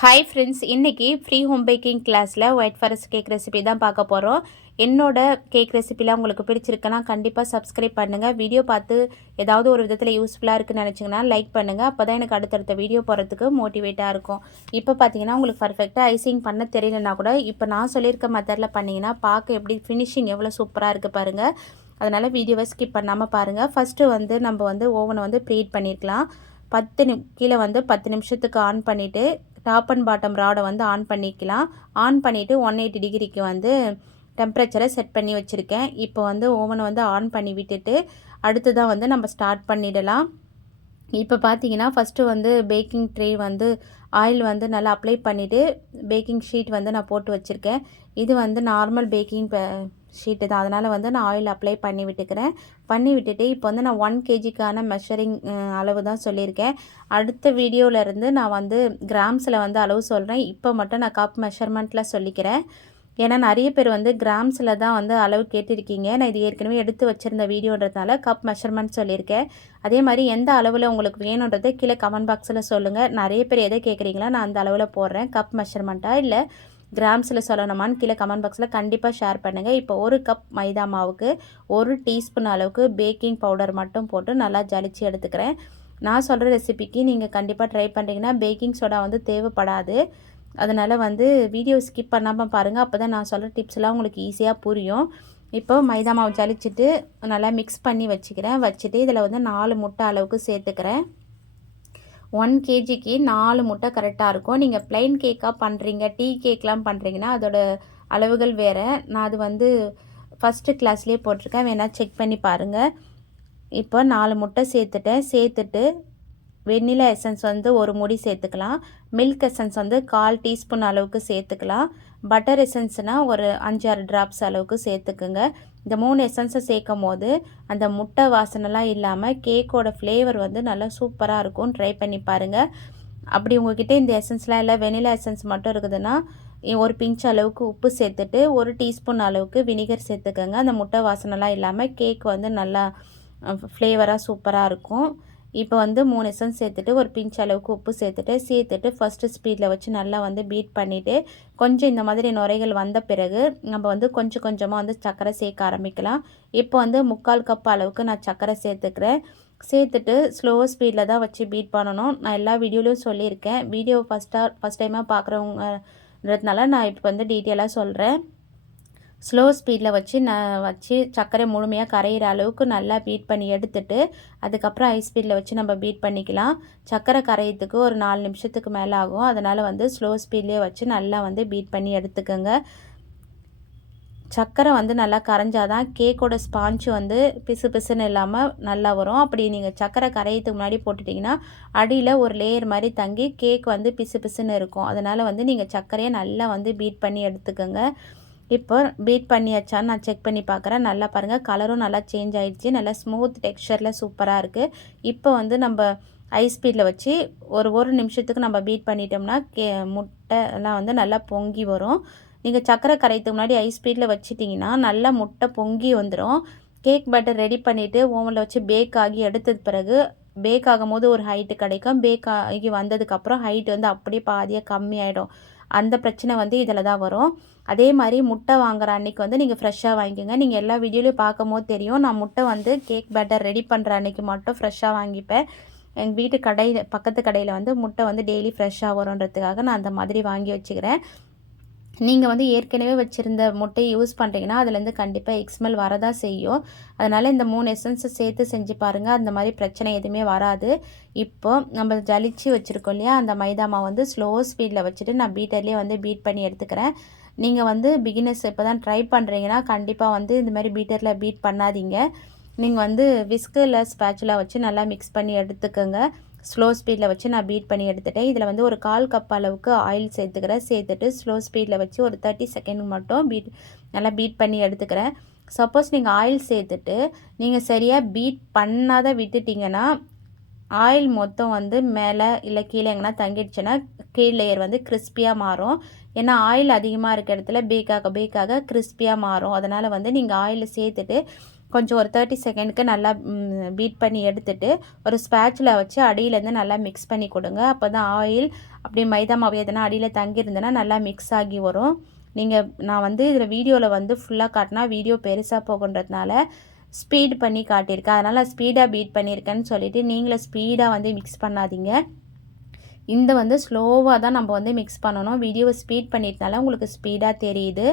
Hi friends இன்றைக்கி free home baking கிளாஸில் white forest cake recipe தான் பார்க்க போகிறோம் என்னோட கேக் ரெசிபிலாம் உங்களுக்கு பிடிச்சிருக்குன்னா கண்டிப்பாக சப்ஸ்கிரைப் பண்ணுங்கள் வீடியோ பார்த்து ஏதாவது ஒரு விதத்தில் யூஸ்ஃபுல்லாக இருக்குன்னு நினச்சிங்கன்னா லைக் பண்ணுங்கள் அப்போ தான் எனக்கு அடுத்தடுத்த வீடியோ போகிறதுக்கு மோட்டிவேட்டாக இருக்கும். இப்போ பார்த்தீங்கன்னா உங்களுக்கு பர்ஃபெக்டாக ஐசிங் பண்ண தெரியலனா கூட இப்போ நான் சொல்லியிருக்க மெத்தடில் பண்ணிங்கன்னா பார்க்க எப்படி ஃபினிஷிங் எவ்வளோ சூப்பராக இருக்குது பாருங்கள் அதனால் வீடியோவை ஸ்கிப் பண்ணாமல் பாருங்கள் ஃபஸ்ட்டு வந்து நம்ம வந்து ஓவனை வந்து ப்ரீட் பண்ணியிருக்கலாம் பத்து நிம் கீழே வந்து பத்து நிமிஷத்துக்கு ஆன் பண்ணிவிட்டு டாப் அண்ட் பாட்டம் ராடை வந்து ஆன் பண்ணிக்கலாம். ஆன் பண்ணிவிட்டு ஒன் எயிட்டி டிகிரிக்கு வந்து டெம்பரேச்சரை செட் பண்ணி வச்சுருக்கேன். இப்போ வந்து ஓவனை வந்து ஆன் பண்ணி விட்டுட்டு அடுத்து தான் வந்து நம்ம ஸ்டார்ட் பண்ணிடலாம். இப்போ பார்த்தீங்கன்னா ஃபஸ்ட்டு வந்து பேக்கிங் ட்ரே வந்து ஆயில் வந்து நல்லா அப்ளை பண்ணிவிட்டு பேக்கிங் ஷீட் வந்து நான் போட்டு வச்சுருக்கேன். இது வந்து நார்மல் பேக்கிங் ஷீட்டு தான். அதனால் வந்து நான் ஆயில் அப்ளை பண்ணி விட்டுக்கிறேன். பண்ணி விட்டுட்டு இப்போ வந்து நான் ஒன் கேஜிக்கான மெஷரிங் அளவு தான் சொல்லியிருக்கேன். அடுத்த வீடியோவிலேருந்து நான் வந்து கிராம்ஸில் வந்து அளவு சொல்கிறேன் இப்போ மட்டும் நான் கப் மெஷர்மெண்ட்டில் சொல்லிக்கிறேன். ஏன்னா நிறைய பேர் வந்து கிராம்ஸில் தான் வந்து அளவு கேட்டிருக்கீங்க. நான் இது ஏற்கனவே எடுத்து வச்சுருந்த வீடியோன்றதுனால கப் மெஷர்மெண்ட் சொல்லியிருக்கேன். அதே மாதிரி எந்த அளவில் உங்களுக்கு வேணுன்றதை கீழே கமெண்ட் பாக்ஸில் சொல்லுங்கள் நிறைய பேர் எதை கேட்குறீங்களா நான் அந்த அளவில் போடுறேன். கப் மெஷர்மெண்ட்டாக இல்லை கிராம்ஸில் சொல்லணுமான்னு கீழே கமெண்ட் பாக்ஸில் கண்டிப்பாக ஷேர் பண்ணுங்கள் இப்போ ஒரு கப் மைதா மாவுக்கு ஒரு டீஸ்பூன் அளவுக்கு பேக்கிங் பவுடர் மட்டும் போட்டு நல்லா ஜலிச்சு எடுத்துக்கிறேன். நான் சொல்கிற ரெசிபிக்கு நீங்கள் கண்டிப்பாக ட்ரை பண்ணுறீங்கன்னா பேக்கிங் சோடா வந்து தேவைப்படாது. அதனால் வந்து வீடியோ ஸ்கிப் பண்ணாமல் பாருங்கள் அப்போ தான் நான் சொல்கிற டிப்ஸ்லாம் உங்களுக்கு ஈஸியாக புரியும். இப்போ மைதா மாவு ஜலிச்சுட்டு நல்லா மிக்ஸ் பண்ணி வச்சுக்கிறேன். வச்சுட்டு இதில் வந்து நாலு முட்டை அளவுக்கு சேர்த்துக்கிறேன். ஒன் கேஜிக்கு நாலு முட்டை கரெக்டாக இருக்கும். நீங்கள் ப்ளைன் கேக்காக பண்ணுறீங்க டீ கேக்லாம் பண்ணுறீங்கன்னா அதோட அளவுகள் வேறு. நான் அது வந்து ஃபஸ்ட்டு கிளாஸ்லேயே போட்டிருக்கேன். வேணால் செக் பண்ணி பாருங்கள் இப்போ நாலு முட்டை சேர்த்துட்டேன். சேர்த்துட்டு வெண்ணிலா எசன்ஸ் வந்து ஒரு முடி சேர்த்துக்கலாம். மில்க் எசன்ஸ் வந்து கால் டீஸ்பூன் அளவுக்கு சேர்த்துக்கலாம். பட்டர் எசன்ஸ்னால் ஒரு அஞ்சாறு ட்ராப்ஸ் அளவுக்கு சேர்த்துக்குங்க. இந்த மூணு எசன்ஸை சேர்க்கும் போது அந்த முட்டை வாசனைலாம் இல்லாமல் கேக்கோட ஃப்ளேவர் வந்து நல்லா சூப்பராக இருக்கும் ட்ரை பண்ணி பாருங்கள் அப்படி உங்ககிட்ட இந்த எசன்ஸ்லாம் இல்லை வெனிலா எசன்ஸ் மட்டும் இருக்குதுன்னா ஒரு பிஞ்ச் அளவுக்கு உப்பு சேர்த்துட்டு ஒரு டீஸ்பூன் அளவுக்கு வினிகர் சேர்த்துக்கோங்க. அந்த முட்டை வாசனைலாம் இல்லாமல் கேக் வந்து நல்லா ஃப்ளேவராக சூப்பராக இருக்கும். இப்போ வந்து மூணு எசன்ஸ் சேர்த்துட்டு ஒரு பிஞ்ச் அளவுக்கு உப்பு சேர்த்துட்டு சேர்த்துட்டு ஃபஸ்ட்டு ஸ்பீடில் வச்சு நல்லா வந்து பீட் பண்ணிவிட்டு கொஞ்சம் இந்த மாதிரி நுரைகள் வந்த பிறகு நம்ம வந்து கொஞ்சம் கொஞ்சமாக வந்து சர்க்கரை சேர்க்க ஆரம்பிக்கலாம். இப்போ வந்து முக்கால் கப் அளவுக்கு நான் சர்க்கரை சேர்த்துக்கிறேன். சேர்த்துட்டு ஸ்லோ ஸ்பீடில் தான் வச்சு பீட் பண்ணணும். நான் எல்லா வீடியோலையும் சொல்லியிருக்கேன். வீடியோ ஃபஸ்ட்டாக ஃபஸ்ட் டைமாக பார்க்குறவங்கன்றதுனால நான் இப்போ வந்து டீட்டெயிலாக சொல்கிறேன் ஸ்லோ ஸ்பீடில் வச்சு நான் வச்சு சர்க்கரை முழுமையாக கரையிற அளவுக்கு நல்லா பீட் பண்ணி எடுத்துட்டு அதுக்கப்புறம் ஹை ஸ்பீடில் வச்சு நம்ம பீட் பண்ணிக்கலாம். சர்க்கரை கரையத்துக்கு ஒரு நாலு நிமிஷத்துக்கு மேலே ஆகும். அதனால் வந்து ஸ்லோ ஸ்பீட்லேயே வச்சு நல்லா வந்து பீட் பண்ணி எடுத்துக்கோங்க. சர்க்கரை வந்து நல்லா கரைஞ்சாதான் கேக்கோட ஸ்பாஞ்சு வந்து பிசு பிசுன்னு இல்லாமல் நல்லா வரும். அப்படி நீங்கள் சர்க்கரை கரையத்துக்கு முன்னாடி போட்டுட்டிங்கன்னா அடியில் ஒரு லேயர் மாதிரி தங்கி கேக் வந்து பிசு பிசுன்னு இருக்கும். அதனால் வந்து நீங்கள் சர்க்கரையை நல்லா வந்து பீட் பண்ணி எடுத்துக்கோங்க. இப்போ பீட் பண்ணியாச்சான்னு நான் செக் பண்ணி பார்க்குறேன் நல்லா பாருங்கள் கலரும் நல்லா சேஞ்ச் ஆகிடுச்சு நல்லா ஸ்மூத் டெக்ஸ்சரில் சூப்பராக இருக்குது இப்போ வந்து நம்ம ஹை ஸ்பீடில் வச்சு ஒரு ஒரு நிமிஷத்துக்கு நம்ம பீட் பண்ணிட்டோம்னா கே முட்டை எல்லாம் வந்து நல்லா பொங்கி வரும். நீங்கள் சக்கரை கரைத்துக்கு முன்னாடி ஹை ஸ்பீடில் வச்சிட்டிங்கன்னா நல்லா முட்டை பொங்கி வந்துடும் கேக் பட்டர் ரெடி பண்ணிவிட்டு ஓவனில் வச்சு பேக் ஆகி எடுத்தது பிறகு பேக் ஆகும்போது ஒரு ஹைட்டு கிடைக்கும். பேக் ஆகி வந்ததுக்கப்புறம் ஹைட் வந்து அப்படியே பாதியாக கம்மியாயிடும். அந்த பிரச்சனை வந்து இதில் தான் வரும். அதே மாதிரி முட்டை வாங்குற அன்றைக்கி வந்து நீங்கள் ஃப்ரெஷ்ஷாக வாங்கிக்கோங்க. நீங்கள் எல்லா வீடியோலையும் பார்க்கும் போது தெரியும். நான் முட்டை வந்து கேக் பேட்டர் ரெடி பண்ணுற அன்றைக்கி மட்டும் ஃப்ரெஷ்ஷாக வாங்கிப்பேன். எங்கள் வீட்டு கடையில் பக்கத்து கடையில் வந்து முட்டை வந்து டெய்லி ஃப்ரெஷ்ஷாக வரும்ன்றதுக்காக நான் அந்த மாதிரி வாங்கி வச்சுக்கிறேன். நீங்கள் வந்து ஏற்கனவே வச்சுருந்த முட்டையை யூஸ் பண்ணுறீங்கன்னா அதுலேருந்து கண்டிப்பாக எக்ஸ்மெல் வரதான் செய்யும். அதனால் இந்த மூணு எசன்ஸை சேர்த்து செஞ்சு பாருங்கள் அந்த மாதிரி பிரச்சனை எதுவுமே வராது. இப்போ நம்ம ஜலிச்சு வச்சுருக்கோம் இல்லையா? அந்த மைதா மாவு வந்து ஸ்லோ ஸ்பீடில் வச்சுட்டு நான் பீட்டர்லேயே வந்து பீட் பண்ணி எடுத்துக்கிறேன். நீங்கள் வந்து பிகினர்ஸ் இப்போ தான் ட்ரை பண்ணுறீங்கன்னா கண்டிப்பாக வந்து இந்த மாதிரி பீட்டரில் பீட் பண்ணாதீங்க. நீங்கள் வந்து விஸ்கில் ஸ்பேச்சுலாக வச்சு நல்லா மிக்ஸ் பண்ணி எடுத்துக்கோங்க. ஸ்லோ ஸ்பீடில் வச்சு நான் பீட் பண்ணி எடுத்துட்டேன். இதில் வந்து ஒரு கால் கப் அளவுக்கு ஆயில் சேர்த்துக்கிறேன். சேர்த்துட்டு ஸ்லோ ஸ்பீடில் வச்சு ஒரு தேர்ட்டி செகண்ட் மட்டும் பீட் நல்லா பீட் பண்ணி எடுத்துக்கிறேன். சப்போஸ் நீங்கள் ஆயில் சேர்த்துட்டு நீங்கள் சரியாக பீட் பண்ணாத விட்டுட்டிங்கன்னா ஆயில் மொத்தம் வந்து மேலே இல்லை கீழே எங்கன்னா தங்கிடுச்சுன்னா கீழ் லேயர் வந்து கிறிஸ்பியாக மாறும். ஏன்னா ஆயில் அதிகமாக இருக்க இடத்துல பேக்காக பேக்காக கிறிஸ்பியாக மாறும். அதனால் வந்து நீங்கள் ஆயில் சேர்த்துட்டு கொஞ்சம் ஒரு தேர்ட்டி செகண்டுக்கு நல்லா பீட் பண்ணி எடுத்துட்டு ஒரு ஸ்பேச்சில் வச்சு அடியிலேருந்து நல்லா மிக்ஸ் பண்ணி கொடுங்க. அப்போ தான் ஆயில் அப்படி மைதா மாவு எதனா அடியில் தங்கியிருந்தேன்னா நல்லா மிக்ஸ் ஆகி வரும். நீங்கள் நான் வந்து இதில் வீடியோவில் வந்து ஃபுல்லாக காட்டினா வீடியோ பெருசாக போகுன்றதுனால ஸ்பீட் பண்ணி காட்டியிருக்கேன். அதனால் ஸ்பீடாக பீட் பண்ணியிருக்கேன்னு சொல்லிவிட்டு நீங்களும் ஸ்பீடாக வந்து மிக்ஸ் பண்ணாதீங்க. இந்த வந்து ஸ்லோவாக தான் நம்ம வந்து மிக்ஸ் பண்ணணும். வீடியோவை ஸ்பீட் பண்ணிட்டனால உங்களுக்கு ஸ்பீடாக தெரியுது.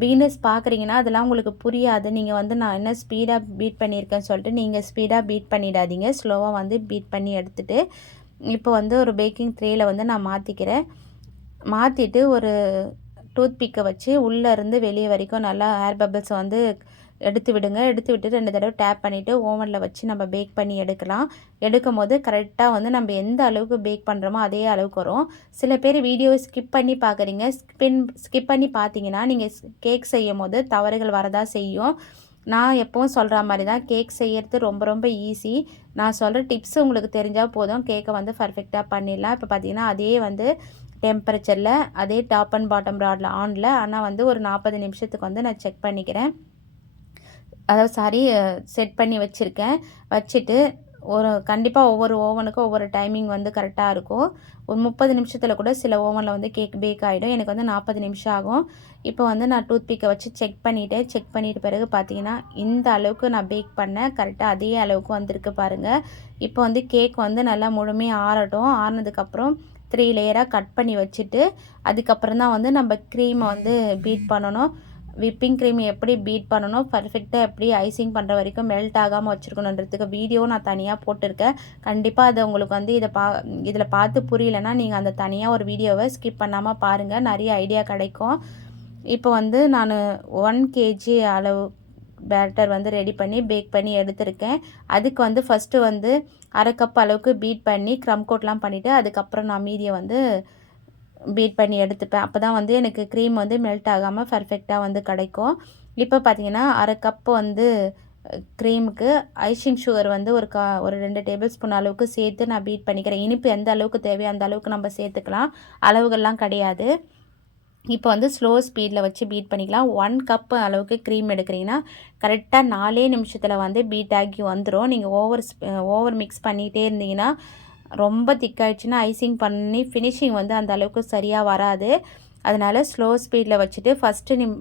பிகினர்ஸ் பார்க்குறீங்கன்னா அதெல்லாம் உங்களுக்கு புரியாது. நீங்கள் வந்து நான் என்ன ஸ்பீடாக பீட் பண்ணியிருக்கேன்னு சொல்லிட்டு நீங்கள் ஸ்பீடாக பீட் பண்ணிடாதீங்க. ஸ்லோவாக வந்து பீட் பண்ணி எடுத்துகிட்டு இப்போ வந்து ஒரு பேக்கிங் ட்ரேயில் வந்து நான் மாற்றிக்கிறேன் மாற்றிட்டு ஒரு டூத் பிக்கை வச்சு உள்ளேருந்து வெளியே வரைக்கும் நல்லா ஏர் பபிள்ஸை வந்து எடுத்து விடுங்க. எடுத்து விட்டு ரெண்டு தடவை டேப் பண்ணிவிட்டு ஓவனில் வச்சு நம்ம பேக் பண்ணி எடுக்கலாம். எடுக்கும் போது கரெக்டாக வந்து நம்ம எந்த அளவுக்கு பேக் பண்ணுறோமோ அதே அளவுக்கு வரும். சில பேர் வீடியோவை ஸ்கிப் பண்ணி பார்க்குறீங்க ஸ்பின் ஸ்கிப் பண்ணி பார்த்தீங்கன்னா நீங்கள் கேக் செய்யும் போது தவறுகள் வரதா செய்யும். நான் எப்போவும் சொல்கிற மாதிரி தான் கேக் செய்கிறது ரொம்ப ரொம்ப ஈஸி நான் சொல்கிற டிப்ஸ் உங்களுக்கு தெரிஞ்சால் போதும். கேக்கை வந்து பர்ஃபெக்டாக பண்ணிடலாம். இப்போ பார்த்தீங்கன்னா அதே வந்து டெம்பரேச்சரில் அதே டாப் அண்ட் பாட்டம் ராடில் ஆனில் ஆனால் வந்து ஒரு நாற்பது நிமிஷத்துக்கு வந்து நான் செக் பண்ணிக்கிறேன். அதாவது சாரி செட் பண்ணி வச்சுருக்கேன். வச்சுட்டு ஒரு கண்டிப்பாக ஒவ்வொரு ஓவனுக்கும் ஒவ்வொரு டைமிங் வந்து கரெக்டாக இருக்கும். ஒரு முப்பது நிமிஷத்தில் கூட சில ஓவனில் வந்து கேக் பேக் ஆகிடும் எனக்கு வந்து நாற்பது நிமிஷம் ஆகும். இப்போ வந்து நான் டூத் பிக்கை வச்சு செக் பண்ணிவிட்டேன் செக் பண்ணிட்டு பிறகு பார்த்தீங்கன்னா இந்த அளவுக்கு நான் பேக் பண்ணேன் கரெக்டாக அதே அளவுக்கு வந்திருக்கு பாருங்கள் இப்போ வந்து கேக் வந்து நல்லா முழுமையாக ஆறட்டும். ஆறினதுக்கப்புறம் த்ரீ லேயராக கட் பண்ணி வச்சுட்டு அதுக்கப்புறம் தான் வந்து நம்ம க்ரீமை வந்து பீட் பண்ணணும். விப்பிங் க்ரீம் எப்படி பீட் பண்ணணும் பர்ஃபெக்டாக எப்படி ஐசிங் பண்ணுற வரைக்கும் மெல்ட் ஆகாமல் வச்சுருக்கணுன்றதுக்கு வீடியோ நான் தனியாக போட்டிருக்கேன். கண்டிப்பாக அது உங்களுக்கு வந்து இதை பா இதில் பார்த்து புரியலன்னா நீங்கள் அந்த தனியாக ஒரு வீடியோவை ஸ்கிப் பண்ணாமல் பாருங்கள் நிறைய ஐடியா கிடைக்கும். இப்போ வந்து நான் ஒன் கேஜி அளவு பேட்டர் வந்து ரெடி பண்ணி பேக் பண்ணி எடுத்திருக்கேன். அதுக்கு வந்து ஃபஸ்ட்டு வந்து அரை கப் அளவுக்கு பீட் பண்ணி க்ரம் கோட்லாம் பண்ணிவிட்டு அதுக்கப்புறம் நான் மீதியை வந்து பீட் பண்ணி எடுத்துப்பேன். அப்போ தான் வந்து எனக்கு க்ரீம் வந்து மெல்ட் ஆகாமல் பர்ஃபெக்டாக வந்து கிடைக்கும். இப்போ பார்த்தீங்கன்னா அரை கப் வந்து க்ரீமுக்கு ஐஷிங் சுகர் வந்து ஒரு கா ஒரு ரெண்டு டேபிள் ஸ்பூன் அளவுக்கு சேர்த்து நான் பீட் பண்ணிக்கிறேன். இனிப்பு எந்த அளவுக்கு தேவையோ அந்த அளவுக்கு நம்ம சேர்த்துக்கலாம். அளவுகள்லாம் கிடையாது. இப்போ வந்து ஸ்லோ ஸ்பீடில் வச்சு பீட் பண்ணிக்கலாம். ஒன் கப் அளவுக்கு க்ரீம் எடுக்கிறீங்கன்னா கரெக்டாக நாலே நிமிஷத்தில் வந்து பீட் ஆகி வந்துடும் நீங்கள் ஓவர் ஓவர் மிக்ஸ் பண்ணிகிட்டே இருந்தீங்கன்னா ரொம்ப திக்காயிடுச்சுன்னா ஐசிங் பண்ணி ஃபினிஷிங் வந்து அந்த அளவுக்கு சரியாக வராது. அதனால் ஸ்லோ ஸ்பீடில் வச்சுட்டு ஃபஸ்ட்டு நிம்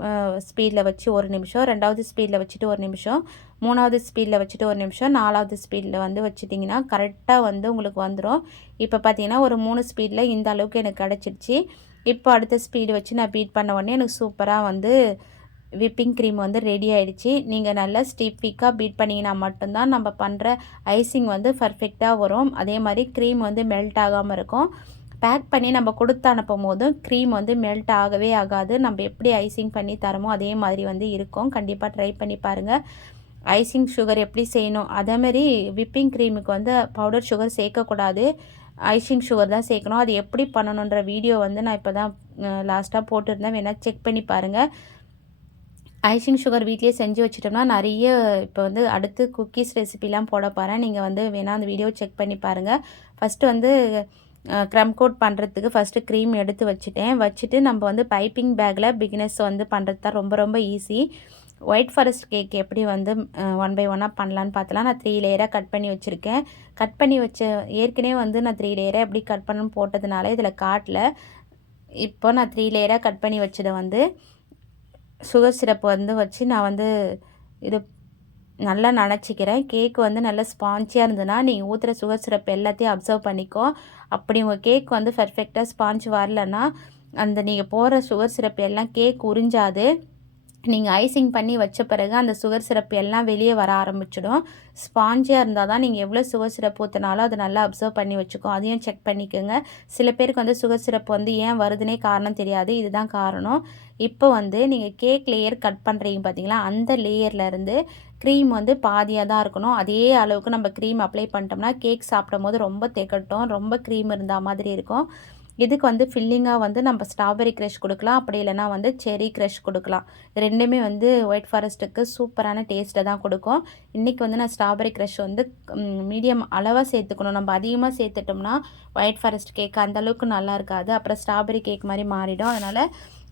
ஸ்பீடில் வச்சு ஒரு நிமிஷம் ரெண்டாவது ஸ்பீடில் வச்சுட்டு ஒரு நிமிஷம் மூணாவது ஸ்பீடில் வச்சுட்டு ஒரு நிமிஷம் நாலாவது ஸ்பீடில் வந்து வச்சுட்டிங்கன்னா கரெக்டாக வந்து உங்களுக்கு வந்துடும் இப்போ பார்த்தீங்கன்னா ஒரு மூணு ஸ்பீடில் இந்த அளவுக்கு எனக்கு கிடச்சிடுச்சு. இப்போ அடுத்த ஸ்பீடு வச்சு நான் பீட் பண்ண உடனே எனக்கு சூப்பராக வந்து விப்பிங் க்ரீம் வந்து ரெடி ஆகிடுச்சு நீங்கள் நல்லா ஸ்டிஃபிக்காக பீட் பண்ணிங்கன்னா மட்டும்தான் நம்ம பண்ணுற ஐசிங் வந்து பர்ஃபெக்டாக வரும். அதே மாதிரி க்ரீம் வந்து மெல்ட் ஆகாமல் இருக்கும். பேக் பண்ணி நம்ம கொடுத்து அனுப்பும் போதும் க்ரீம் வந்து மெல்ட் ஆகவே ஆகாது. நம்ம எப்படி ஐசிங் பண்ணி தரமோ அதே மாதிரி வந்து இருக்கும். கண்டிப்பாக ட்ரை பண்ணி பாருங்கள் ஐசிங் சுகர் எப்படி செய்யணும்? அதேமாரி விப்பிங் க்ரீமுக்கு வந்து பவுடர் சுகர் சேர்க்கக்கூடாது. ஐசிங் சுகர் தான் சேர்க்கணும். அது எப்படி பண்ணணுன்ற வீடியோ வந்து நான் இப்போ தான் லாஸ்ட்டாக போட்டிருந்தேன். வேணால் செக் பண்ணி பாருங்கள் ஐசிங் சுகர் வீட்லேயே செஞ்சு வச்சிட்டோம்னா நிறைய இப்போ வந்து அடுத்து குக்கீஸ் ரெசிபிலாம் போட போகிறேன் நீங்கள் வந்து வேணால் அந்த வீடியோ செக் பண்ணி பாருங்கள் ஃபஸ்ட்டு வந்து க்ரம் கோட் பண்ணுறதுக்கு ஃபஸ்ட்டு க்ரீம் எடுத்து வச்சுட்டேன். வச்சுட்டு நம்ம வந்து பைப்பிங் பேக்கில் பிகினஸ் வந்து பண்ணுறது தான் ரொம்ப ரொம்ப ஈஸி ஒயிட் ஃபாரஸ்ட் கேக் எப்படி வந்து ஒன் பை ஒன்னாக பண்ணலான்னு பார்த்தலாம் நான் த்ரீ லேயராக கட் பண்ணி வச்சுருக்கேன். கட் பண்ணி வச்ச ஏற்கனவே வந்து நான் த்ரீ லேயராக எப்படி கட் பண்ணணும்னு போட்டதுனால இதில் காட்டில் இப்போ நான் த்ரீ லேயராக கட் பண்ணி வச்சதை வந்து சுகர் சிரப்பு வந்து வச்சு நான் வந்து இது நல்லா நினச்சிக்கிறேன். கேக் வந்து நல்லா ஸ்பாஞ்சியாக இருந்ததுன்னா நீங்கள் ஊற்றுற சுகர் சிரப் எல்லாத்தையும் அப்சர்வ் பண்ணிக்கோ. அப்படி உங்கள் கேக் வந்து பர்ஃபெக்டாக ஸ்பான்ச் வரலன்னா அந்த நீங்கள் போடுற சுகர் சிரப் எல்லாம் கேக் உறிஞ்சாது. நீங்கள் ஐசிங் பண்ணி வச்ச பிறகு அந்த சுகர் சிரப்பு எல்லாம் வெளியே வர ஆரம்பிச்சிடும். ஸ்பாஞ்சியாக இருந்தால் தான் நீங்கள் எவ்வளோ சுகர் சிரப்பு ஊற்றினாலும் அதை நல்லா அப்சர்வ் பண்ணி வச்சுக்கோ அதையும் செக் பண்ணிக்கோங்க. சில பேருக்கு வந்து சுகர் சிரப்பு வந்து ஏன் வருதுன்னே காரணம் தெரியாது. இதுதான் காரணம். இப்போ வந்து நீங்கள் கேக் லேயர் கட் பண்ணுறீங்க பார்த்தீங்களா அந்த லேயர்லேருந்து க்ரீம் வந்து பாதியாக தான் இருக்கணும். அதே அளவுக்கு நம்ம க்ரீம் அப்ளை பண்ணிட்டோம்னா கேக் சாப்பிடும் போது ரொம்ப திகட்டும். ரொம்ப க்ரீம் இருந்தால் மாதிரி இருக்கும். இதுக்கு வந்து ஃபில்லிங்காக வந்து நம்ம ஸ்ட்ராபெரி க்ரஷ் கொடுக்கலாம். அப்படி இல்லைனா வந்து செரி க்ரஷ் கொடுக்கலாம். ரெண்டுமே வந்து ஒயிட் ஃபாரஸ்ட்டுக்கு சூப்பரான டேஸ்ட்டை தான் கொடுக்கும். இன்றைக்கி வந்து நான் ஸ்ட்ராபெரி க்ரஷ் வந்து மீடியம் அளவாக சேர்த்துக்கணும். நம்ம அதிகமாக சேர்த்துட்டோம்னா ஒயிட் ஃபாரஸ்ட் கேக் அந்தளவுக்கு நல்லா இருக்காது. அப்புறம் ஸ்ட்ராபெரி கேக் மாதிரி மாறிடும். அதனால்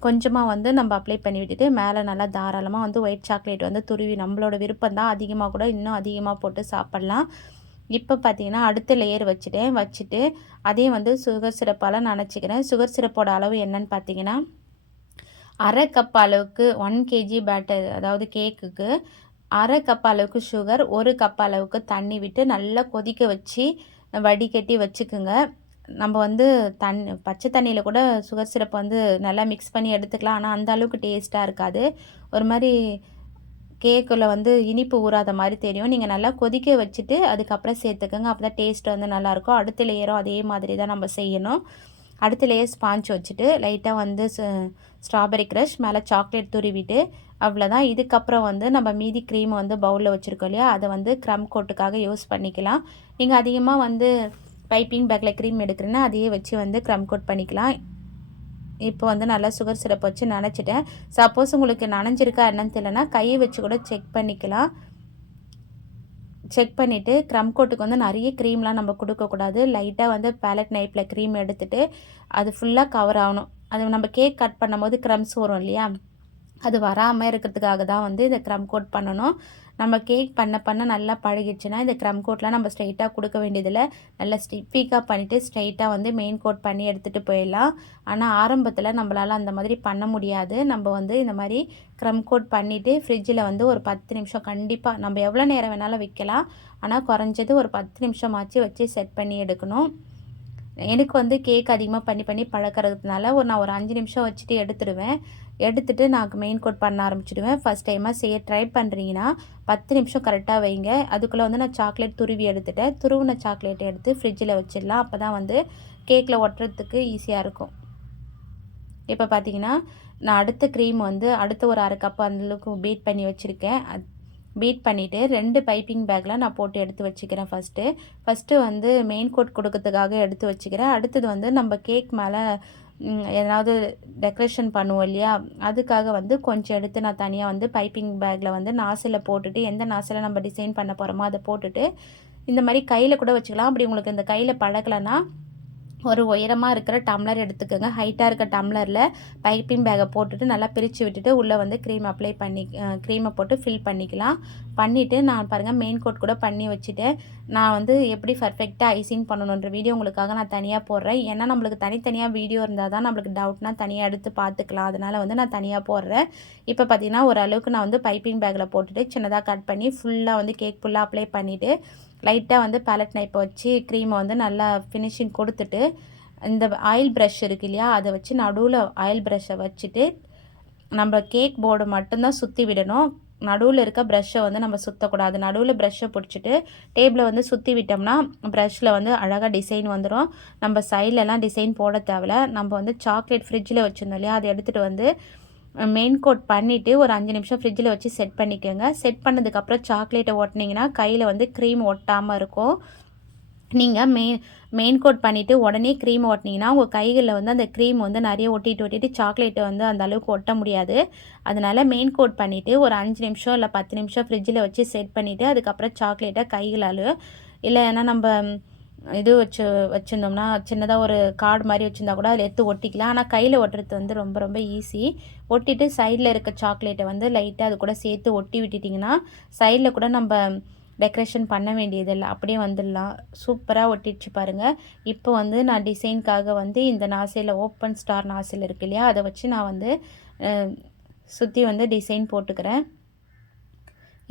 கொஞ்சமாக வந்து நம்ம அப்ளை பண்ணி விட்டுட்டு மேலே நல்லா தாராளமாக வந்து ஒயிட் சாக்லேட் வந்து துருவி நம்மளோட விருப்பம் தான் அதிகமாக கூட இன்னும் அதிகமாக போட்டு சாப்பிட்லாம். இப்போ பார்த்தீங்கன்னா அடுத்த லேயர் வச்சுட்டேன். வச்சுட்டு அதையும் வந்து சுகர் சிரப்பால் நினச்சிக்கிறேன். சுகர் சிரப்போட அளவு என்னன்னு பார்த்தீங்கன்னா அரை கப் அளவுக்கு ஒன் கேஜி பேட்டர் அதாவது கேக்குக்கு அரை கப் அளவுக்கு சுகர் ஒரு கப் அளவுக்கு தண்ணி விட்டு நல்லா கொதிக்க வச்சு வடிகட்டி வச்சுக்குங்க. நம்ம வந்து தண் பச்சை தண்ணியில் கூட சுகர் சிரப் வந்து நல்லா மிக்ஸ் பண்ணி எடுத்துக்கலாம். ஆனால் அந்த அளவுக்கு டேஸ்ட்டாக இருக்காது. ஒரு மாதிரி கேக்கில் வந்து இனிப்பு ஊறாத மாதிரி தெரியும். நீங்கள் நல்லா கொதிக்க வச்சுட்டு அதுக்கப்புறம் சேர்த்துக்கோங்க. அப்போ தான் டேஸ்ட் வந்து நல்லாயிருக்கும். அடுத்த லேயரும் அதே மாதிரி தான் நம்ம செய்யணும். அடுத்த லேயர் ஸ்பாஞ்ச் வச்சுட்டு லைட்டாக வந்து ஸ்ட்ராபெரி க்ரஷ் மேலே சாக்லேட் துருவிட்டு அவ்வளோதான் இதுக்கப்புறம் வந்து நம்ம மீதி க்ரீம் வந்து பவுலில் வச்சுருக்கோம் இல்லையா? அதை வந்து க்ரம் கோட்டுக்காக யூஸ் பண்ணிக்கலாம். நீங்கள் அதிகமாக வந்து பைப்பிங் பேக்கில் க்ரீம் எடுக்கிறீங்கன்னா அதையே வச்சு வந்து க்ரம் கோட் பண்ணிக்கலாம். இப்போ வந்து நல்லா சுகர் சிரப் வச்சு நனைச்சிட்டேன். சப்போஸ் உங்களுக்கு நனைஞ்சிருக்கா என்னன்னு தெரியலனா கையை வச்சு கூட செக் பண்ணிக்கலாம். செக் பண்ணிவிட்டு க்ரம் கோட்டுக்கு வந்து நிறைய க்ரீம்லாம் நம்ம கொடுக்கக்கூடாது. லைட்டாக வந்து பேலட் நைப்பில் க்ரீம் எடுத்துகிட்டு அது ஃபுல்லாக கவர் ஆகணும். அது நம்ம கேக் கட் பண்ணும்போது க்ரம்ஸ் வரும் இல்லையா? அது வராமல் இருக்கிறதுக்காக தான் வந்து இந்த க்ரம் கோட் பண்ணணும். நம்ம கேக் பண்ண பண்ண நல்லா பழகிடுச்சுன்னா இந்த க்ரம் கோட்லாம் நம்ம ஸ்ட்ரைட்டாக கொடுக்க வேண்டியதில்லை. நல்லா ஸ்டிஃபிக்காக பண்ணிவிட்டு ஸ்ட்ரைட்டாக வந்து மெயின் கோட் பண்ணி எடுத்துகிட்டு போயிடலாம். ஆனால் ஆரம்பத்தில் நம்மளால் அந்த மாதிரி பண்ண முடியாது. நம்ம வந்து இந்த மாதிரி க்ரம் கோட் பண்ணிவிட்டு ஃப்ரிட்ஜில் வந்து ஒரு பத்து நிமிஷம் கண்டிப்பாக நம்ம எவ்வளோ நேரம் வேணாலும் வைக்கலாம். ஆனால் குறைஞ்சது ஒரு பத்து நிமிஷமாச்சு வச்சு செட் பண்ணி எடுக்கணும். எனக்கு வந்து கேக் அதிகமாக பண்ணி பண்ணி பழக்கிறதுனால ஒரு நான் ஒரு அஞ்சு நிமிஷம் வச்சுட்டு எடுத்துடுவேன். எடுத்துட்டு நான் மெயின் கோட் பண்ண ஆரம்பிச்சிடுவேன். ஃபஸ்ட் டைமாக செய்ய ட்ரை பண்ணுறீங்கன்னா பத்து நிமிஷம் கரெக்டாக வைங்க. அதுக்குள்ளே வந்து நான் சாக்லேட் துருவி எடுத்துட்டேன். துருவின சாக்லேட் எடுத்து ஃப்ரிட்ஜில் வச்சிடலாம். அப்போ தான் வந்து கேக்கில் ஒட்டுறதுக்கு ஈஸியாக இருக்கும். இப்போ பார்த்தீங்கன்னா நான் அடுத்த க்ரீம் வந்து அடுத்த ஒரு அரை கப் அந்தளவுக்கு பீட் பண்ணி வச்சுருக்கேன். பீட் பண்ணிவிட்டு ரெண்டு பைப்பிங் பேக்கில் நான் போட்டு எடுத்து வச்சுக்கிறேன் ஃபஸ்ட்டு ஃபஸ்ட்டு வந்து மெயின் கோட் கொடுக்கறதுக்காக எடுத்து வச்சுக்கிறேன். அடுத்தது வந்து நம்ம கேக் மேலே ஏதாவது டெக்கரேஷன் பண்ணுவோம் இல்லையா? அதுக்காக வந்து கொஞ்சம் எடுத்து நான் தனியாக வந்து பைப்பிங் பேக்கில் வந்து நாசில் போட்டுட்டு எந்த நாசில் நம்ம டிசைன் பண்ண போகிறோமோ அதை போட்டுட்டு இந்த மாதிரி கையில் கூட வச்சுக்கலாம். அப்படி உங்களுக்கு இந்த கையில் பழகலைன்னா ஒரு உயரமாக இருக்கிற டம்ளர் எடுத்துக்கோங்க. ஹைட்டாக இருக்க டம்ளரில் பைப்பிங் பேக்கை போட்டுட்டு நல்லா பிரித்து விட்டுட்டு உள்ளே வந்து க்ரீம் அப்ளை பண்ணி க்ரீமை போட்டு ஃபில் பண்ணிக்கலாம். பண்ணிவிட்டு நான் பாருங்கள் மெயின் கோட் கூட பண்ணி வச்சுட்டேன் நான் வந்து எப்படி பர்ஃபெக்டாக ஐசிங் பண்ணணுன்ற வீடியோ உங்களுக்காக நான் தனியாக போடுறேன். ஏன்னா நம்மளுக்கு தனித்தனியாக வீடியோ இருந்தால் தான் நம்மளுக்கு டவுட்னா தனியாக எடுத்து பார்த்துக்கலாம். அதனால் வந்து நான் தனியாக போடுறேன். இப்போ பார்த்தீங்கன்னா ஓரளவுக்கு நான் வந்து பைப்பிங் பேக்கில் போட்டுட்டு சின்னதாக கட் பண்ணி ஃபுல்லாக வந்து கேக் ஃபுல்லாக அப்ளை பண்ணிவிட்டு லைட்டாக வந்து பேலட் நைப்பை வச்சு க்ரீமை வந்து நல்லா ஃபினிஷிங் கொடுத்துட்டு இந்த ஆயில் ப்ரஷ் இருக்கு இல்லையா அதை வச்சு நடுவில் ஆயில் ப்ரஷ்ஷை வச்சுட்டு நம்ம கேக் போர்டு மட்டும்தான் சுற்றி விடணும். நடுவில் இருக்க ப்ரஷ்ஷை வந்து நம்ம சுற்றக்கூடாது நடுவில் ப்ரஷ்ஷை பிடிச்சிட்டு டேபிளை வந்து சுற்றி விட்டோம்னா ப்ரஷ்ஷில் வந்து அழகாக டிசைன் வந்துடும் நம்ம சைட்லலாம் டிசைன் போட தேவையில்ல. நம்ம வந்து சாக்லேட் ஃப்ரிட்ஜில் வச்சுருந்தோம் இல்லையா அதை எடுத்துகிட்டு வந்து மெயின் கோட் பண்ணிவிட்டு ஒரு அஞ்சு நிமிஷம் ஃப்ரிட்ஜில் வச்சு செட் பண்ணிக்கோங்க. செட் பண்ணதுக்கப்புறம் சாக்லேட்டை ஒட்டினீங்கன்னா கையில் வந்து க்ரீம் ஒட்டாமல் இருக்கும். நீங்கள் மெயின் மெயின் கோட் பண்ணிவிட்டு உடனே க்ரீம் ஓட்டினீங்கன்னா உங்கள் கைகளில் வந்து அந்த க்ரீம் வந்து நிறைய ஒட்டிட்டு ஒட்டிட்டு சாக்லேட்டை வந்து அந்த அளவுக்கு ஒட்ட முடியாது. அதனால் மெயின் கோட் பண்ணிவிட்டு ஒரு அஞ்சு நிமிஷம் இல்லை பத்து நிமிஷம் ஃப்ரிட்ஜில் வச்சு செட் பண்ணிவிட்டு அதுக்கப்புறம் சாக்லேட்டை கைகளால் இல்லை ஏன்னா நம்ம இது வச்சு வச்சுருந்தோம்னா சின்னதாக ஒரு கார்டு மாதிரி வச்சுருந்தா கூட அதில் எடுத்து ஒட்டிக்கலாம். ஆனால் கையில் ஒட்டுறது வந்து ரொம்ப ரொம்ப ஈஸி ஒட்டிட்டு சைடில் இருக்க சாக்லேட்டை வந்து லைட்டாக அது கூட சேர்த்து ஒட்டி விட்டுட்டிங்கன்னா சைடில் கூட நம்ம டெக்கரேஷன் பண்ண வேண்டியதில்லை. அப்படியே வந்துடலாம். சூப்பராக ஒட்டிடுச்சு பாருங்கள் இப்போ வந்து நான் டிசைனுக்காக வந்து இந்த நாசையில் ஓப்பன் ஸ்டார் நாசையில் இருக்கு இல்லையா? அதை வச்சு நான் வந்து சுற்றி வந்து டிசைன் போட்டுக்கிறேன்.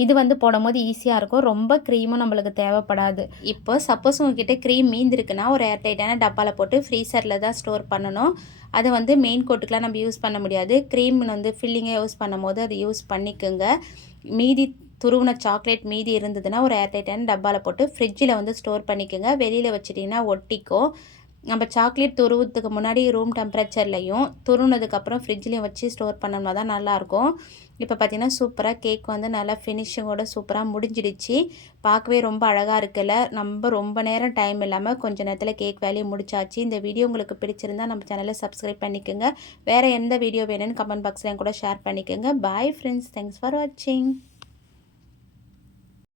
இது வந்து போடும்போது ஈஸியாக இருக்கும். ரொம்ப க்ரீமும் நம்மளுக்கு தேவைப்படாது. இப்போ சப்போஸ் உங்ககிட்ட க்ரீம் மீந்திருக்குன்னா ஒரு ஏர்டைட்டான டப்பாவில் போட்டு ஃப்ரீசரில் தான் ஸ்டோர் பண்ணணும். அதை வந்து மெயின் கோட்டுக்கெலாம் நம்ம யூஸ் பண்ண முடியாது. க்ரீம் வந்து ஃபில்லிங்காக யூஸ் பண்ணும் போது அதை யூஸ் பண்ணிக்கோங்க. மீதி துருவின சாக்லேட் மீதி இருந்ததுன்னா ஒரு ஏர்டைட்டான டப்பாவில் போட்டு ஃப்ரிட்ஜில் வந்து ஸ்டோர் பண்ணிக்கோங்க. வெளியில் வச்சிட்டிங்கன்னா ஒட்டிக்கும். நம்ம சாக்லேட் துருவத்துக்கு முன்னாடி ரூம் டெம்பரேச்சர்லையும் துருனதுக்கப்புறம் ஃப்ரிட்ஜ்லேயும் வச்சு ஸ்டோர் பண்ணோம்னா தான் நல்லாயிருக்கும். இப்போ பார்த்திங்கன்னா சூப்பராக கேக் வந்து நல்லா ஃபினிஷிங்கோட சூப்பராக முடிஞ்சிடுச்சு. பார்க்கவே ரொம்ப அழகாக இருக்குல்ல? நம்ம ரொம்ப நேரம் டைம் இல்லாமல் கொஞ்சம் நேரத்தில் கேக் வேலையை முடிச்சாச்சு. இந்த வீடியோ உங்களுக்கு பிடிச்சிருந்தா நம்ம சேனலை சப்ஸ்கிரைப் பண்ணிக்கோங்க. வேறு எந்த வீடியோ வேணும்னு கமெண்ட் பாக்ஸ்லேயும் கூட ஷேர் பண்ணிக்கோங்க. பாய் ஃப்ரெண்ட்ஸ் தேங்க்ஸ் ஃபார் வாட்சிங்